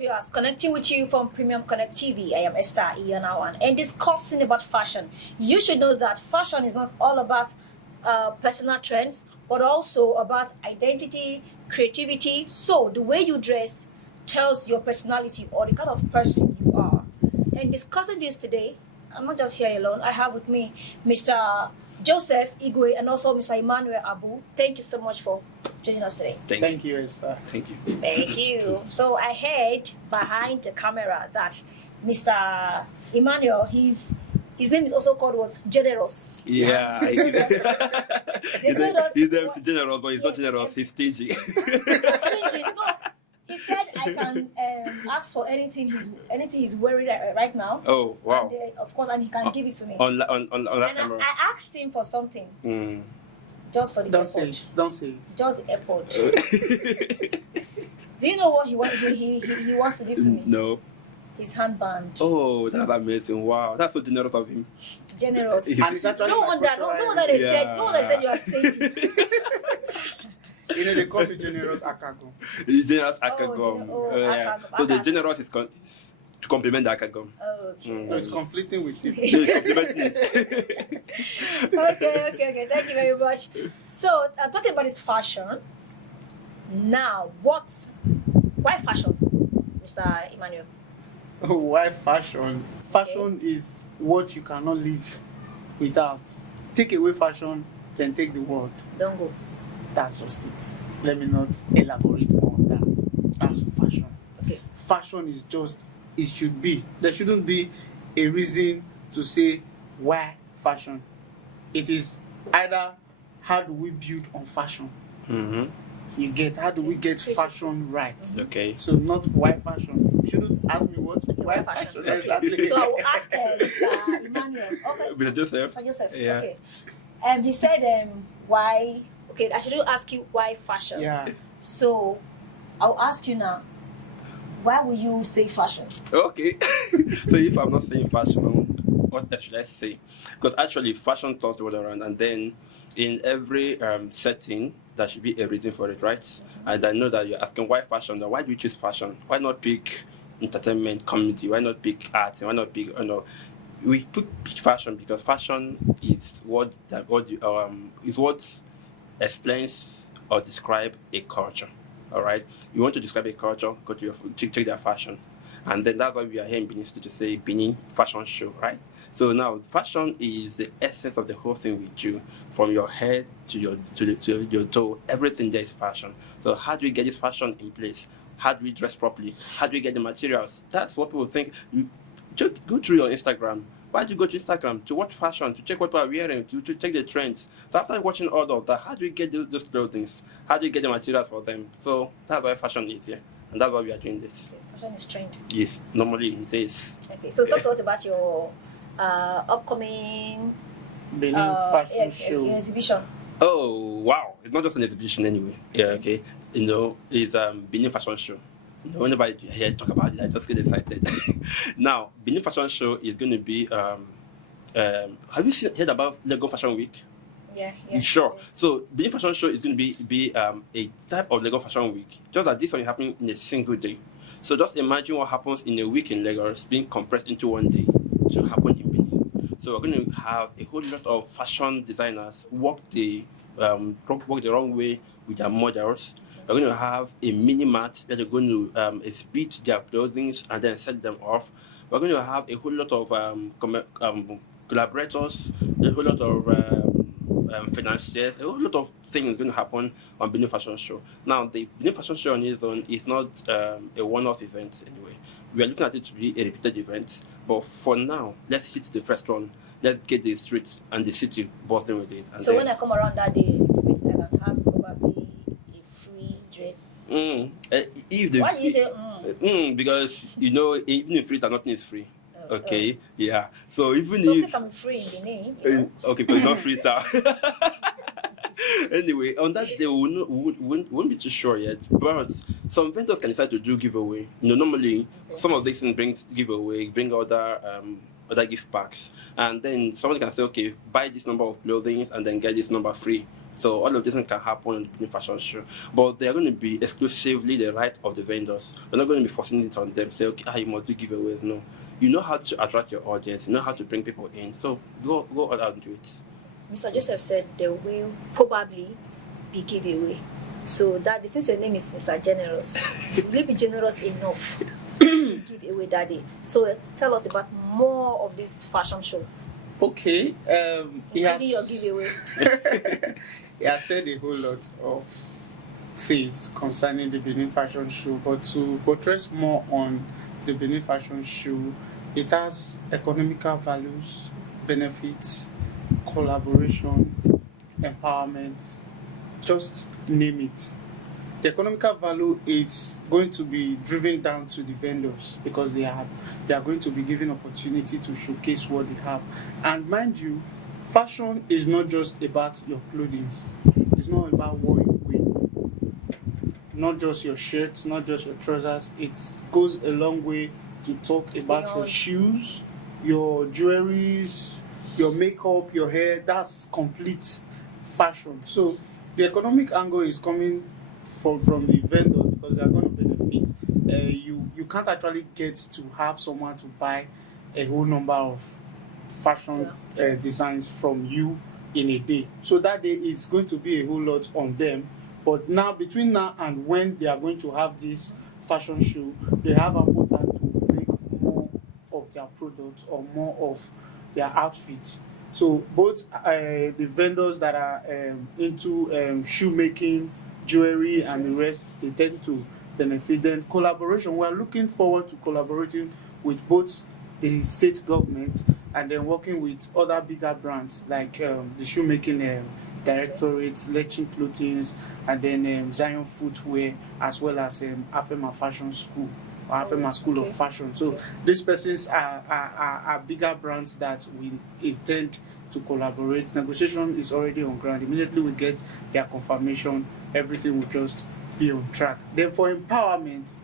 viewers, connecting with you from Premium Connect TV. I am Esther Iyanawan and discussing about fashion. You should know that fashion is not all about personal trends, but also about identity, creativity. So the way you dress tells your personality or the kind of person you are. And discussing this today, I'm not just here alone. I have with me Mr. Joseph Igwe and also Mr. Emmanuel Abu. Thank you so much for joining us today. Thank you, Esther. Thank you. Thank you. So I heard behind the camera that Mr. Emmanuel, his name is also called what? Generous. Yeah. They told us- He's generous, but he's not generous. He's stingy. Stingy. No, he said I can ask for anything he's wearing right now. Oh, wow. And, of course, and he can give it to me. On that And camera. I asked him for something Mm. just for the Don't say airport. it. Don't say it. Just the airport. Do you know what he wants to give to me? No. His handband. Oh, that's amazing. Wow. That's so generous of him. Generous. And it's actually No my wonder they Yeah. said. No wonder they said you are stingy. You know, they call me Generous Akago. He's generous akagom. Yeah. akagom. So the Akagom. generous is to compliment the akagom. Oh, okay. So it's conflicting with it. So he's complimenting it. Okay. Thank you very much. So, talking about his fashion. Now, why fashion, Mr. Emmanuel? Why fashion? Fashion is what you cannot live without. Take away fashion, then take the world. Don't go. That's just it. Let me not elaborate more on that. That's fashion. Okay. Fashion is just, it should be. There shouldn't be a reason to say why fashion. It is either how do we build on fashion? Mm-hmm. You get, how do we get fashion right? Okay. So not why fashion. You shouldn't ask me what Why fashion? Exactly. So I will ask Mr. Emmanuel. Okay. Mr. Joseph. Mr. Joseph. Yeah. Okay. He said why. Okay, I should ask you why fashion. Yeah. So I'll ask you now. Why will you say fashion? Okay. So if I'm not saying fashion, what should I say? Because actually, fashion turns the world around, and then in every setting, there should be a reason for it, right? And I know that you're asking why fashion. Then why do you choose fashion? Why not pick entertainment, comedy? Why not pick art? Why not pick we pick fashion because fashion is what explains or describe a culture. All right, you want to describe a culture, go to check their fashion, and then that's why we are here in Benin to say Benin Fashion Show, right? So now, fashion is the essence of the whole thing we do, from your head to your toe. Everything there is fashion. So how do we get this fashion in place? How do we dress properly? How do we get the materials? That's what people think. You just go through your Instagram. Why do you go to Instagram? To watch fashion, to check what people are wearing, to check the trends. So after watching all of that, how do we get those clothing? How do we get the materials for them? So that's why fashion is here. And that's why we are doing this. Okay, fashion is trend. Yes, normally it is. Okay, so talk to us about your upcoming Benin fashion show. exhibition. Oh wow! It's not just an exhibition anyway. Yeah, okay. It's Benin Fashion Show. Whenever I hear talk about it, I just get excited. Now, Benin Fashion Show is going to be. Have you heard about Lego Fashion Week? Yeah. Sure. So Benin Fashion Show is going to be a type of Lego Fashion Week. Just that this one is happening in a single day. So just imagine what happens in a week in Lagos being compressed into one day to happen in Benin. So we're going to have a whole lot of fashion designers walk the wrong way with their models. We're going to have a mini mat where they're going to exhibit their clothing and then set them off. We're going to have a whole lot of collaborators, a whole lot of financiers, a whole lot of things going to happen on Benin Fashion Show. Now, the Benin Fashion Show on its own is not a one-off event anyway. We are looking at it to be a repeated event, but for now, let's hit the first one. Let's get the streets and the city buzzing with it. And so when I come around that day, it means I can have probably a free dress. Why Why do you say because even if free, nothing is free. Okay, yeah. So even something if can be free in Benin, you know? okay, but it's not free now. Anyway, on that day we won't be too sure yet, but some vendors can decide to do giveaway. Normally some of these things brings giveaway, bring other gift packs, and then someone can say, okay, buy this number of clothing and then get this number free So all of this can happen in the Benin fashion show, but they are going to be exclusively the right of the vendors. We're not going to be forcing it on them. Say, okay, you must do giveaways. No, you know how to attract your audience. You know how to bring people in. So go all out and do it. Mr. Joseph said there will probably be giveaway. So that since your name is Mr. Generous, will you be generous enough to give away that day? So tell us about more of this fashion show. Okay. Including your giveaway. He has said a whole lot of things concerning the Benin Fashion Show, but to buttress more on the Benin Fashion Show, it has economical values, benefits, collaboration, empowerment, just name it. The economical value is going to be driven down to the vendors because they are going to be given opportunity to showcase what they have. And mind you, fashion is not just about your clothing. It's not about what you wear. Not just your shirts, not just your trousers. It goes a long way to talk about your shoes, your jewelries, your makeup, your hair. That's complete fashion. So the economic angle is coming from the vendor because they are going to benefit. You can't actually get to have someone to buy a whole number of fashion designs from you in a day. So that day is going to be a whole lot on them. But now, between now and when they are going to have this fashion show, they have ample time to make more of their products or more of their outfits. So both the vendors that are into shoemaking, jewelry, and the rest, they tend to benefit. Then collaboration, we are looking forward to collaborating with both the state government and then working with other bigger brands like the shoemaking directorate, Lecture Clothing, and then Zion Footwear, as well as Afema Fashion School or Afema School of Fashion. So these persons are bigger brands that we intend to collaborate. Negotiation is already on ground. Immediately we get their confirmation, everything will just be on track. Then for empowerment,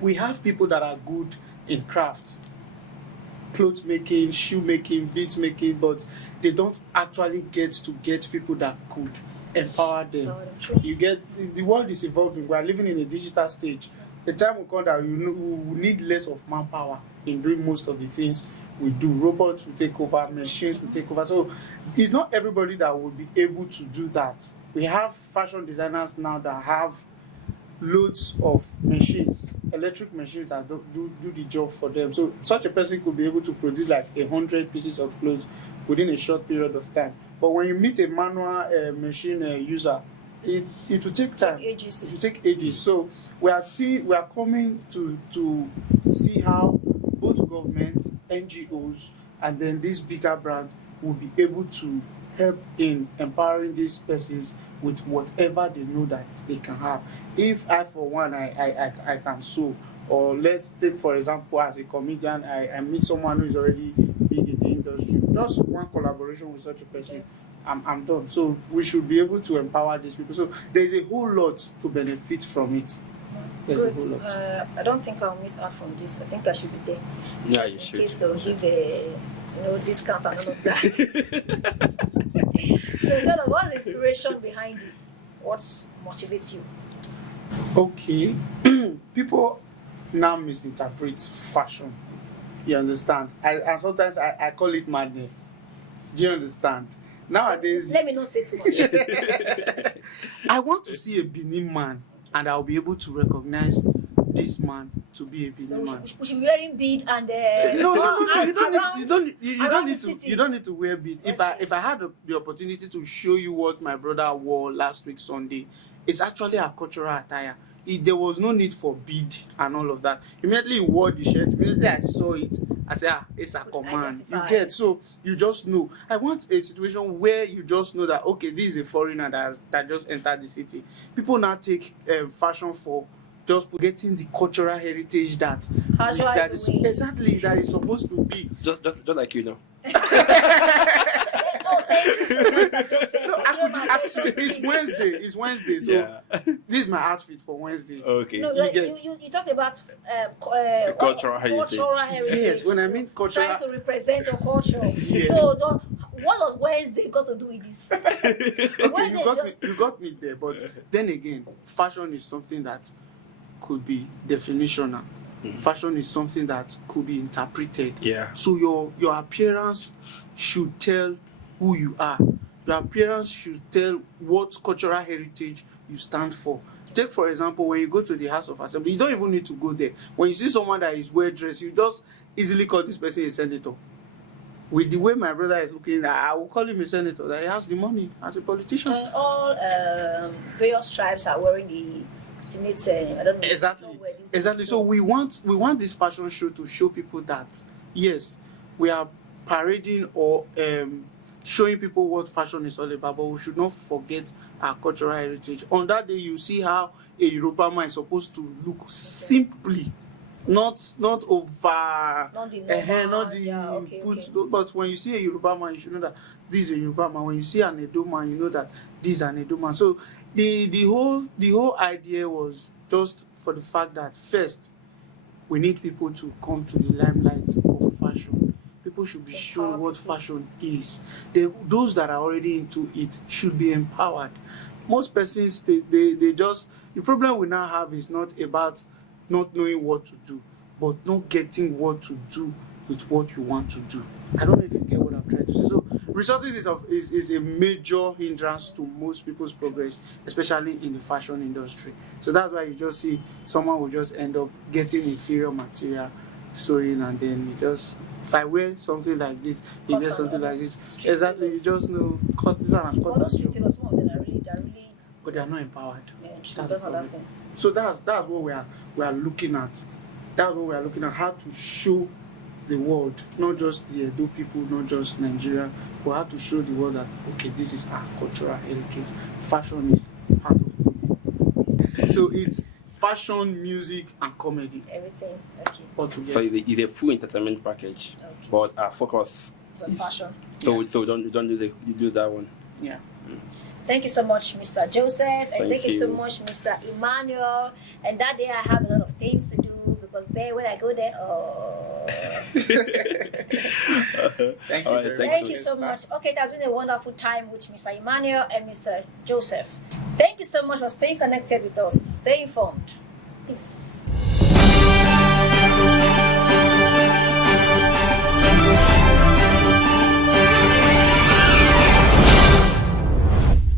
we have people that are good in craft, clothes making, shoe making, beads making, but they don't actually get people that could empower them. You get, the world is evolving. We are living in a digital stage. The time will come that we will need less of manpower in doing most of the things we do. Robots will take over, machines will take over. So it's not everybody that will be able to do that. We have fashion designers now that have loads of machines, electric machines that do the job for them. So such a person could be able to produce like 100 pieces of clothes within a short period of time. But when you meet a manual machine user, it will take time. It will take ages. So we are coming to see how both government, NGOs, and then these bigger brands will be able to help in empowering these persons with whatever they know that they can have. If I, for one, I can sew, or let's take, for example, as a comedian, I meet someone who is already big in the industry, just one collaboration with such a person, I'm done. So we should be able to empower these people. So there's a whole lot to benefit from it. There's a whole lot. I don't think I'll miss out from this. I think I should be there. Yeah, just you in should. case they'll give a discount and all of that. So tell us, what's the inspiration behind this? What motivates you? Okay. People now misinterpret fashion. You understand? And sometimes I call it madness. Do you understand? Nowadays, Let me not say too much. I want to see a Benin man and I'll be able to recognize this man to be a Benin So man. we should be wearing bead and No. You don't need to wear bead. Okay. If I had the opportunity to show you what my brother wore last week Sunday, it's actually a cultural attire. There was no need for bead and all of that. Immediately he wore the shirt. Immediately I saw it, I said, it's a command. You get, so you just know. I want a situation where you just know that, okay, this is a foreigner that just entered the city. People now take fashion for just forgetting the cultural heritage that is exactly that is supposed to be. Just like you know. Oh, thank you so much, Joseph. Actually, it's Wednesday. So Yeah. this is my outfit for Wednesday. Okay. No, like you talked about Cultural heritage. Cultural heritage. Yes, when I mean cultural, Trying to represent your culture. Yes. So what does Wednesday got to do with this? Okay, Wednesday just you got me there, but then again, fashion is something that could be definitional. Fashion is something that could be interpreted. Yeah. So your appearance should tell who you are. Your appearance should tell what cultural heritage you stand for. Take for example, when you go to the House of Assembly, you don't even need to go there. When you see someone that is well dressed, you just easily call this person a senator. With the way my brother is looking, I will call him a senator. That he has the money as a politician. all various tribes are wearing the Senate. I don't know. Exactly. So we want this fashion show to show people that yes, we are parading or showing people what fashion is all about, but we should not forget our cultural heritage. On that day, you see how a Yoruba man is supposed to look simply, not over, Not the not the yeah, okay. But when you see a Yoruba man, you should know that this is a Yoruba man. When you see an Edo man, you know that this is an Edo man. So the whole idea was just for the fact that first we need people to come to the limelight of fashion. People should be shown what fashion is. Those that are already into it should be empowered. Most persons, they just, the problem we now have is not about not knowing what to do, but not getting what to do with what you want to do. I don't know if you get what I'm trying to say. So resources is a major hindrance to most people's progress, especially in the fashion industry. So that's why you just see someone will just end up getting inferior material, sewing, and then you just, if I wear something like this, you get something like this. Exactly, you just know, cut this and cut that. Some of them are really, But they are not empowered. yeah, That's that's the another problem. thing. So that's what we are looking at. That's what we are looking at, how to show the world, not just the Edo people, not just Nigeria, but how to show the world that okay, this is our cultural heritage. Fashion is part of it. So it's fashion, music, and comedy Everything. Okay. all So together. it's a full entertainment package, Okay. but our focus So is fashion. so don't do that one. Yeah. Thank you so much, Mr. Joseph, and Thank thank you so you. much, Mr. Emmanuel. And that day I have a lot of things to do because there, when I go there, Thank All you right, very thank thank you. you so much. Okay, it has been a wonderful time with Mr. Emmanuel and Mr. Joseph. Thank you so much for staying connected with us. Stay informed. Peace.